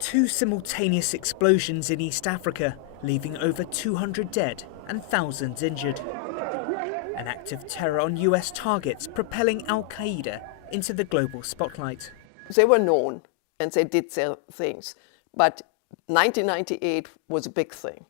Two simultaneous explosions in East Africa, leaving over 200 dead and thousands injured. An act of terror on US targets propelling al-Qaeda into the global spotlight. They were known and they did their things, but 1998 was a big thing.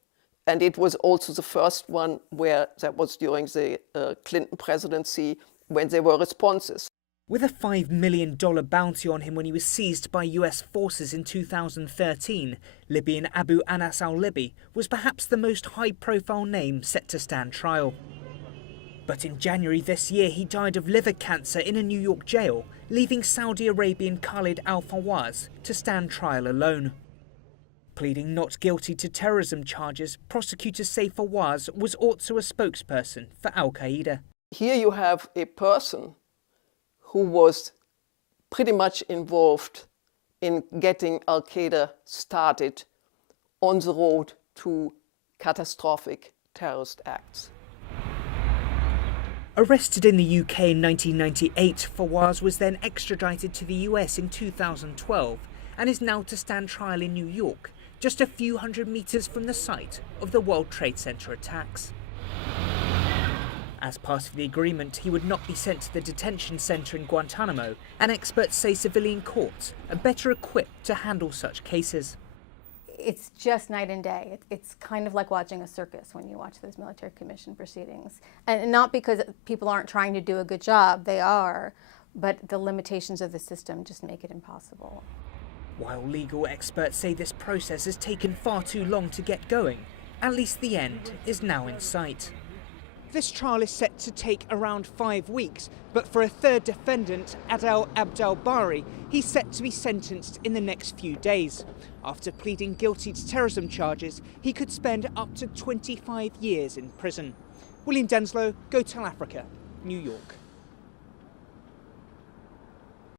And it was also the first one where that was during the Clinton presidency when there were responses. With a $5 million bounty on him when he was seized by US forces in 2013, Libyan Abu Anas al-Libi was perhaps the most high-profile name set to stand trial. But in January this year, he died of liver cancer in a New York jail, leaving Saudi Arabian Khalid al-Fawwaz to stand trial alone. Pleading not guilty to terrorism charges, prosecutors say Fawwaz was also a spokesperson for al-Qaeda. Here you have a person who was pretty much involved in getting al-Qaeda started on the road to catastrophic terrorist acts. Arrested in the UK in 1998, Fawwaz was then extradited to the US in 2012 and is now to stand trial in New York, just a few hundred meters from the site of the World Trade Center attacks. As part of the agreement, he would not be sent to the detention center in Guantanamo, and experts say civilian courts are better equipped to handle such cases. It's just night and day. It's kind of like watching a circus when you watch those military commission proceedings. And not because people aren't trying to do a good job, they are, but the limitations of the system just make it impossible. While legal experts say this process has taken far too long to get going, at least the end is now in sight. This trial is set to take around 5 weeks, but for a third defendant, Adel Abdel-Bari, he's set to be sentenced in the next few days. After pleading guilty to terrorism charges, he could spend up to 25 years in prison. William Denselow, Go Tell Africa, New York.